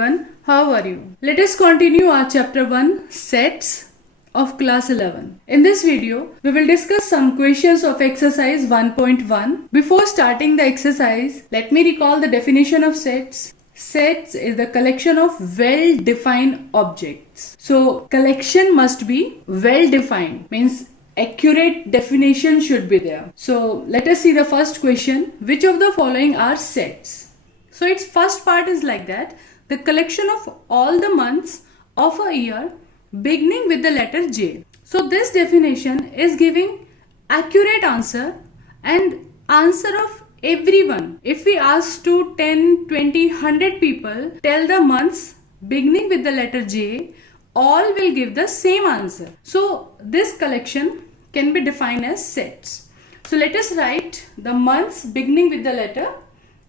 everyone, how are you? Let us continue our chapter 1 sets of class 11. In this video, we will discuss some questions of exercise 1.1. Before starting the exercise, let me recall the definition of sets. Sets is the collection of well-defined objects. So, collection must be well-defined, means accurate definition should be there. So, let us see the first question. Which of the following are sets? So its first part is like that, the collection of all the months of a year beginning with the letter J. So this definition is giving accurate answer and answer of everyone. If we ask to 10, 20, 100 people, tell the months beginning with the letter J, all will give the same answer. So this collection can be defined as sets. So let us write the months beginning with the letter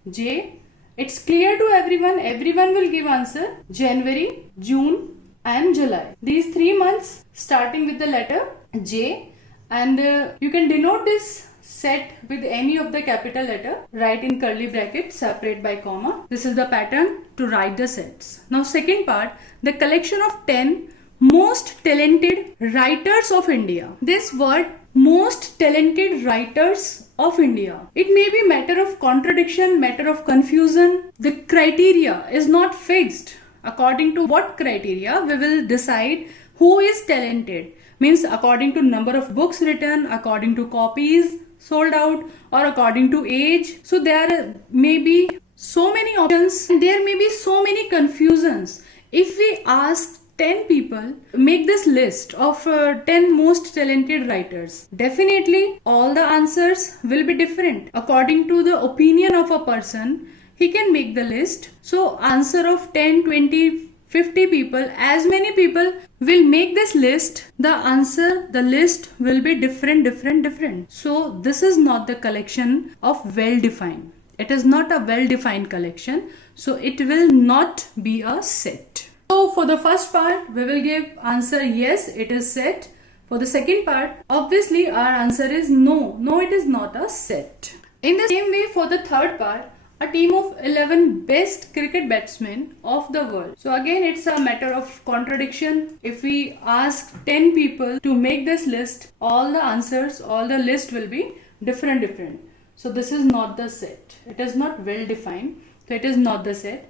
J. It's clear to everyone. Everyone will give answer January, June and July. These 3 months starting with the letter J, and you can denote this set with any of the capital letter. Write in curly brackets, separate by comma. This is the pattern to write the sets. Now second part, the collection of 10 most talented writers of India. This word most talented writers of India. It may be matter of contradiction, matter of confusion. The criteria is not fixed. According to what criteria we will decide who is talented. Means according to number of books written, according to copies sold out, or according to age. So there may be so many options and there may be so many confusions. If we ask 10 people, make this list of 10 most talented writers. Definitely all the answers will be different. According to the opinion of a person, he can make the list. So answer of 10, 20, 50 people, as many people will make this list, the list will be different. So this is not the collection of well-defined. It is not a well-defined collection. So it will not be a set. So for the first part, we will give answer yes, it is set. For the second part, obviously our answer is no. No, it is not a set. In the same way, for the third part, a team of 11 best cricket batsmen of the world. So again, it's a matter of contradiction. If we ask 10 people to make this list, all the answers, all the list will be different. So this is not the set. It is not well defined. So it is not the set.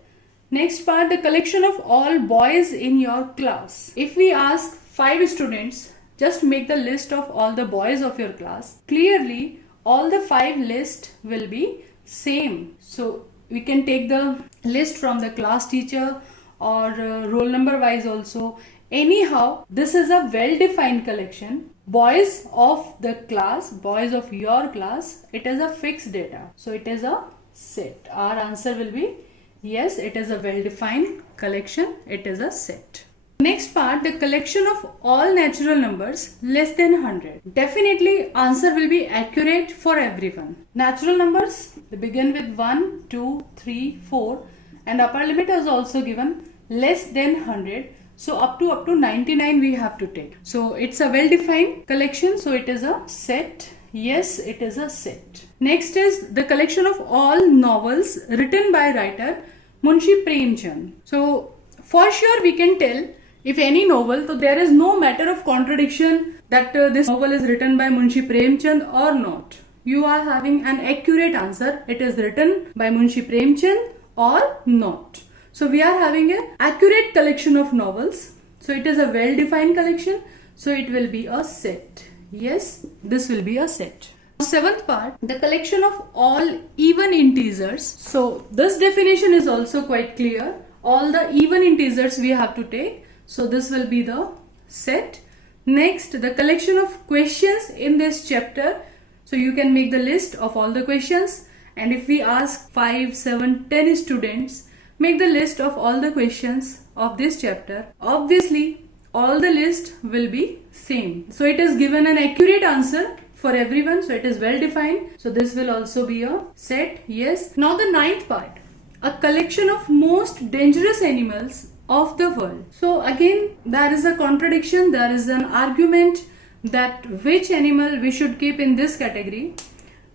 Next part, the collection of all boys in your class. If we ask 5 students, just make the list of all the boys of your class. Clearly, all the 5 lists will be same. So we can take the list from the class teacher or roll number wise also. Anyhow, this is a well-defined collection. Boys of the class, boys of your class, it is a fixed data. So it is a set. Our answer will be yes, it is a well-defined collection. It is a set. Next part, the collection of all natural numbers less than 100. Definitely, answer will be accurate for everyone. Natural numbers, they begin with 1, 2, 3, 4, and upper limit is also given less than 100. So up to 99 we have to take. So it's a well-defined collection. So it is a set. Yes, it is a set. Next is the collection of all novels written by writer Munshi Premchand. So for sure we can tell if any novel, so there is no matter of contradiction that this novel is written by Munshi Premchand or not. You are having an accurate answer. It is written by Munshi Premchand or not. So we are having an accurate collection of novels. So it is a well-defined collection. So it will be a set. Yes, this will be a set. Seventh part, the collection of all even integers. So this definition is also quite clear. All the even integers we have to take. So this will be the set. Next, the collection of questions in this chapter. So you can make the list of all the questions. And if we ask 5, 7, 10 students, make the list of all the questions of this chapter. Obviously, all the list will be same. So it is given an accurate answer for everyone. So it is well defined. So this will also be a set. Yes. Now the ninth part, a collection of most dangerous animals of the world. So again, there is a contradiction. There is an argument that which animal we should keep in this category.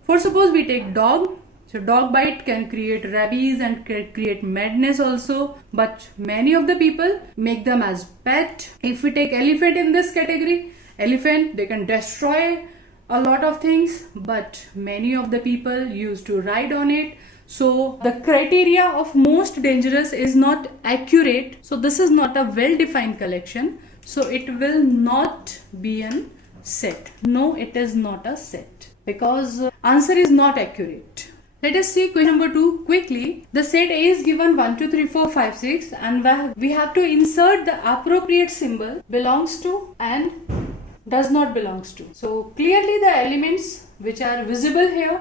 For suppose we take dog, So dog bite can create rabies and create madness also, but many of the people make them as pet. If we take elephant in this category, elephant, they can destroy a lot of things, but many of the people used to ride on it. So the criteria of most dangerous is not accurate. So this is not a well defined collection. So it will not be an set. No, it is not a set because answer is not accurate. Let us see question number 2 quickly. The set A is given 1, 2, 3, 4, 5, 6 and we have to insert the appropriate symbol belongs to and does not belongs to. So clearly the elements which are visible here,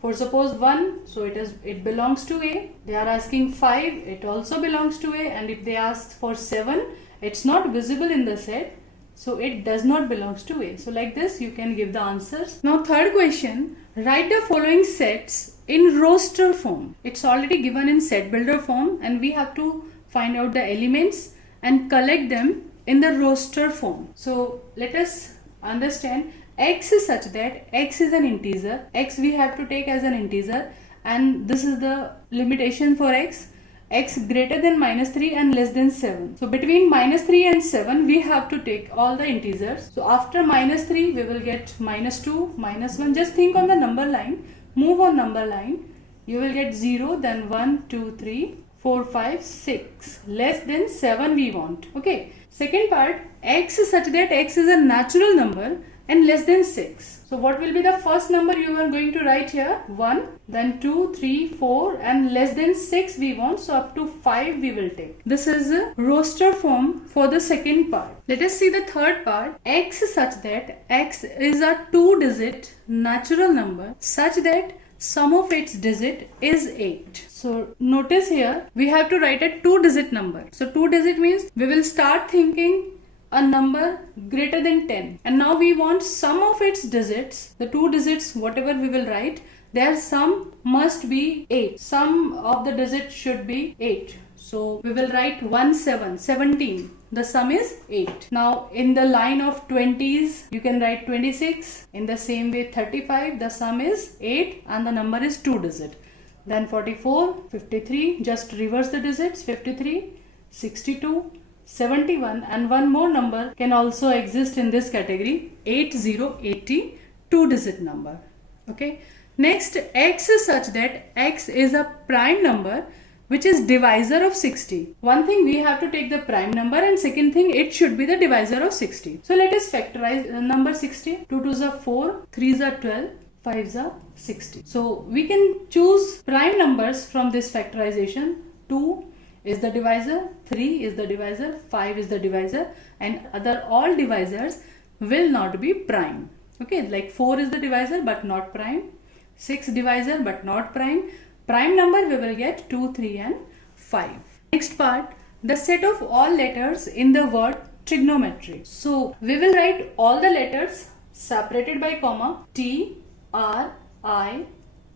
for suppose 1, so it belongs to A. They are asking 5, it also belongs to A, and if they ask for 7, it's not visible in the set, so it does not belongs to A. So like this you can give the answers. Now third question, write the following sets in roster form. It's already given in set builder form and we have to find out the elements and collect them in the roster form. So let us understand x is such that x is an integer. X we have to take as an integer and this is the limitation for x. X greater than -3 and less than 7. So between -3 and 7 we have to take all the integers. So after -3 we will get -2, -1. Just think on the number line. Move on number line. You will get 0, then 1, 2, 3, 4, 5, 6. Less than 7 we want. Okay. Second part, x is such that x is a natural number and less than 6. So what will be the first number you are going to write here? 1, then 2, 3, 4 and less than 6 we want. So up to 5 we will take. This is a roster form for the second part. Let us see the third part. X is such that x is a 2-digit natural number such that sum of its digit is 8. So notice here we have to write a 2-digit number. So 2-digit means we will start thinking a number greater than 10 and now we want sum of its digits, the 2 digits whatever we will write, their sum must be 8. Sum of the digits should be 8. So we will write 1, 7, 17. The sum is 8. Now in the line of 20s you can write 26. In the same way 35, the sum is 8 and the number is 2 digit. Then 44, 53, just reverse the digits, 53, 62, 71 and one more number can also exist in this category, 8080, 2-digit number. Okay. Next, x is such that x is a prime number which is divisor of 60. One thing we have to take the prime number and second thing it should be the divisor of 60. So let us factorize number 60. 2 2s are 4, 3s are 12, 5s are 60. So we can choose prime numbers from this factorization. 2 is the divisor, 3 is the divisor, 5 is the divisor and other all divisors will not be prime. Okay, like 4 is the divisor but not prime, 6 divisor but not prime. Prime number we will get 2, 3 and 5. Next part, the set of all letters in the word trigonometry. So we will write all the letters separated by comma, T, R, I,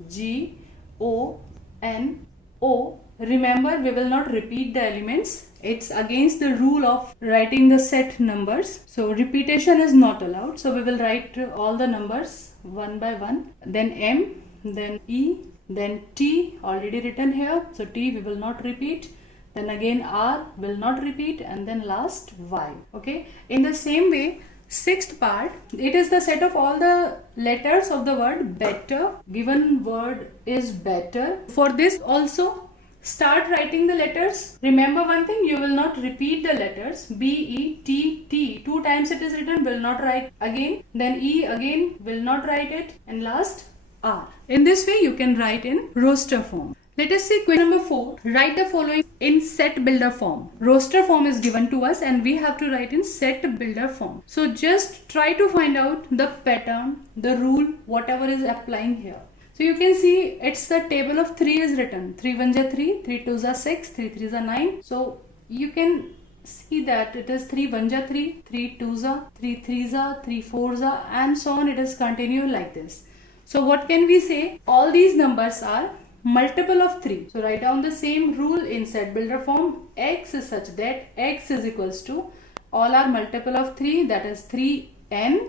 G, O, N, O. Remember, we will not repeat the elements. It's against the rule of writing the set numbers. So repetition is not allowed. So we will write all the numbers one by one. Then M, then E, then T already written here. So T we will not repeat. Then again R will not repeat and then last Y. Okay. In the same way, sixth part, it is the set of all the letters of the word better. Given word is better. For this also, start writing the letters. Remember one thing, you will not repeat the letters. B, E, T, T. 2 times it is written, will not write again. Then E again, will not write it. And last, R. In this way, you can write in roster form. Let us see question number 4. Write the following in set builder form. Roster form is given to us and we have to write in set builder form. So just try to find out the pattern, the rule, whatever is applying here. So you can see it's the table of 3 is written. 3 1s are 3, 3 2s are 6, 3 3s are 9. So you can see that it is 3 1s are 3, 3 2s are, 3 3s are, 3 4s are and so on. It is continued like this. So what can we say? All these numbers are multiple of 3. So write down the same rule in set builder form. X is such that x is equals to all are multiple of 3, that is 3n,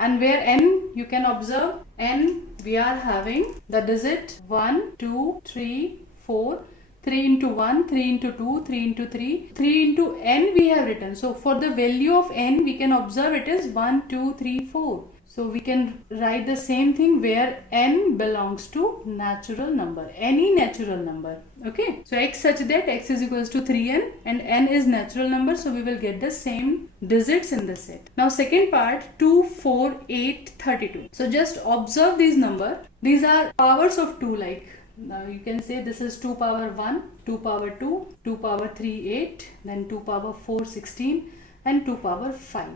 And where n, you can observe n, we are having the digit 1, 2, 3, 4, 3 into 1, 3 into 2, 3 into 3, 3 into n we have written. So for the value of n, we can observe it is 1, 2, 3, 4. So we can write the same thing where n belongs to natural number, any natural number. Okay. So x such that x is equals to 3n and n is natural number. So we will get the same digits in the set. Now second part, 2, 4, 8, 32. So just observe these numbers. These are powers of 2, like now you can say this is 2 power 1, 2 power 2, 2 power 3, 8, then 2 power 4, 16 and 2 power 5.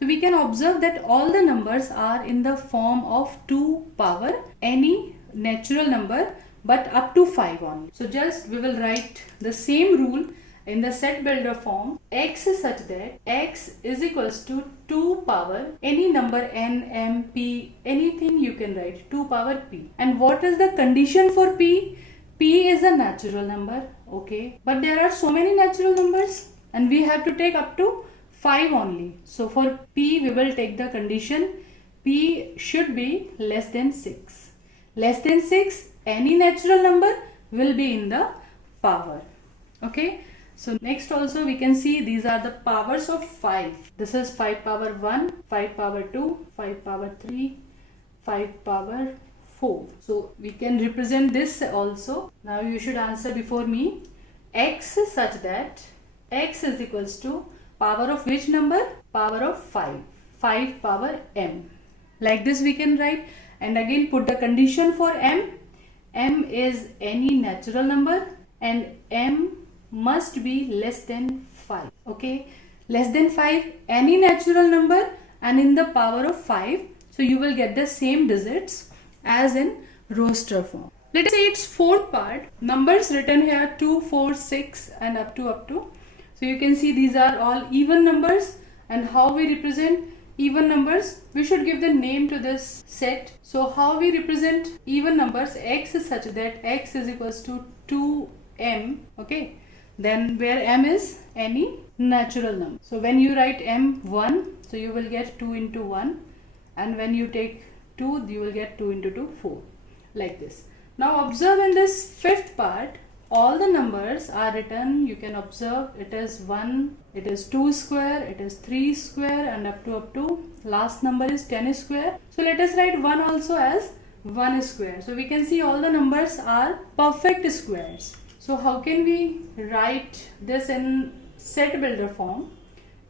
So we can observe that all the numbers are in the form of 2 power any natural number but up to 5 only. So just we will write the same rule in the set builder form. X is such that x is equals to 2 power any number n, m, p, anything you can write 2 power p. And what is the condition for p? P is a natural number, okay, but there are so many natural numbers and we have to take up to 5 only. So for p we will take the condition p should be less than 6. Less than 6, any natural number will be in the power. Okay. So next also we can see these are the powers of 5. This is 5 power 1, 5 power 2, 5 power 3, 5 power 4. So we can represent this also. Now you should answer before me. X is such that x is equals to power of which number? Power of 5. 5 power m. Like this we can write, and again put the condition for m. M is any natural number and m must be less than 5. Okay, less than 5, any natural number and in the power of 5. So you will get the same digits as in roster form. Let us say its fourth part. Numbers written here 2, 4, 6 and up to. So you can see these are all even numbers. And how we represent even numbers? We should give the name to this set. So how we represent even numbers? X is such that x is equals to 2m. Okay. Then where m is any natural number. So when you write m1, so you will get 2 into 1. And when you take 2, you will get 2 into 2, 4. Like this. Now observe in this fifth part, all the numbers are written. You can observe it is 1, it is 2 square, it is 3 square and up to. Last number is 10 square. So let us write 1 also as 1 square. So we can see all the numbers are perfect squares. So how can we write this in set builder form?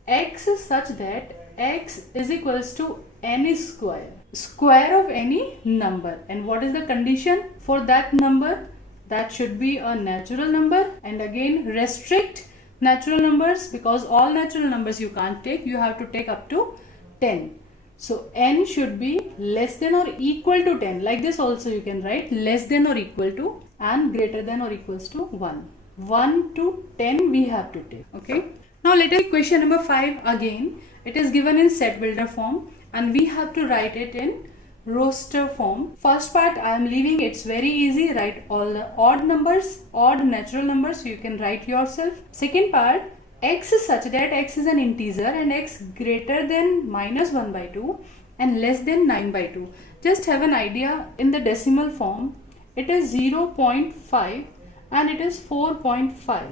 X is such that x is equals to any square. Square of any number. And what is the condition for that number? That should be a natural number. And again restrict natural numbers, because all natural numbers you can't take. You have to take up to 10. So n should be less than or equal to 10. Like this also you can write less than or equal to and greater than or equals to 1. 1 to 10 we have to take. Okay. Now let us take question number 5 again. It is given in set builder form and we have to write it in roster form. First part I am leaving, it's very easy. Write all the odd numbers, odd natural numbers, so you can write yourself. Second part, x is such that x is an integer and x greater than minus 1 by 2 and less than 9 by 2. Just have an idea in the decimal form. It is 0.5 and it is 4.5.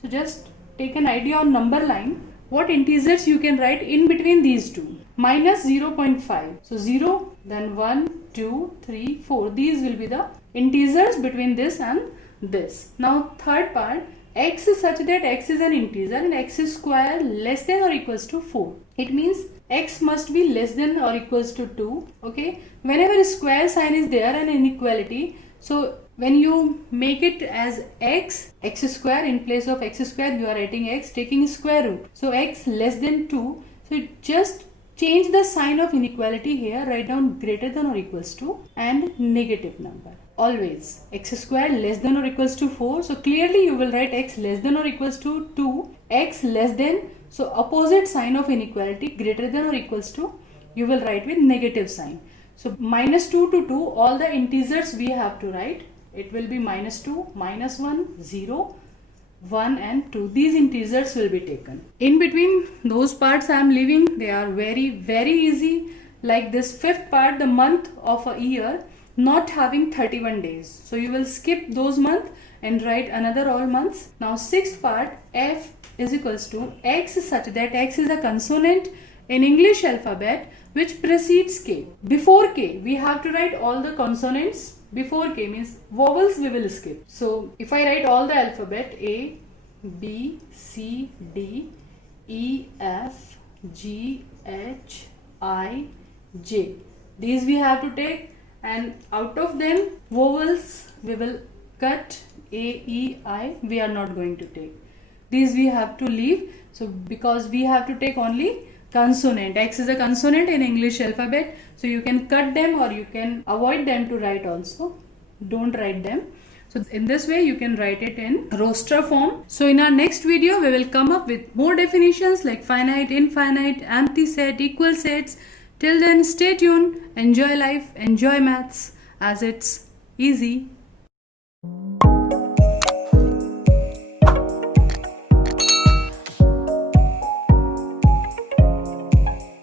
So just take an idea on number line. What integers you can write in between these two? Minus 0.5. So 0, then 1, 2, 3, 4. These will be the integers between this and this. Now third part, x is such that x is an integer and x is square less than or equals to 4. It means x must be less than or equals to 2. Okay. Whenever a square sign is there and inequality, so when you make it as x square, in place of x square you are writing x taking square root. So x less than 2. So just change the sign of inequality here, write down greater than or equals to and negative number. Always x square less than or equals to 4. So clearly you will write x less than or equals to 2. X less than, so opposite sign of inequality, greater than or equals to, you will write with negative sign. So minus 2 to 2, all the integers we have to write. It will be minus 2, minus 1, 0, 1 and 2. These integers will be taken. In between those parts I am leaving. They are very easy. like this fifth part, the month of a year not having 31 days. So you will skip those months and write another all months. Now sixth part, f is equals to x such that x is a consonant in English alphabet which precedes k. Before k, we have to write all the consonants. Before k means vowels we will skip. So if I write all the alphabet A, B, C, D, E, F, G, H, I, J. These we have to take, and out of them vowels we will cut. A, E, I we are not going to take. These we have to leave. So because we have to take only consonant. X is a consonant in English alphabet, so you can cut them or you can avoid them to write also. Don't write them. So in this way you can write it in roster form. So in our next video we will come up with more definitions like finite, infinite, empty set, equal sets. Till then, stay tuned, enjoy life, enjoy maths as it's easy.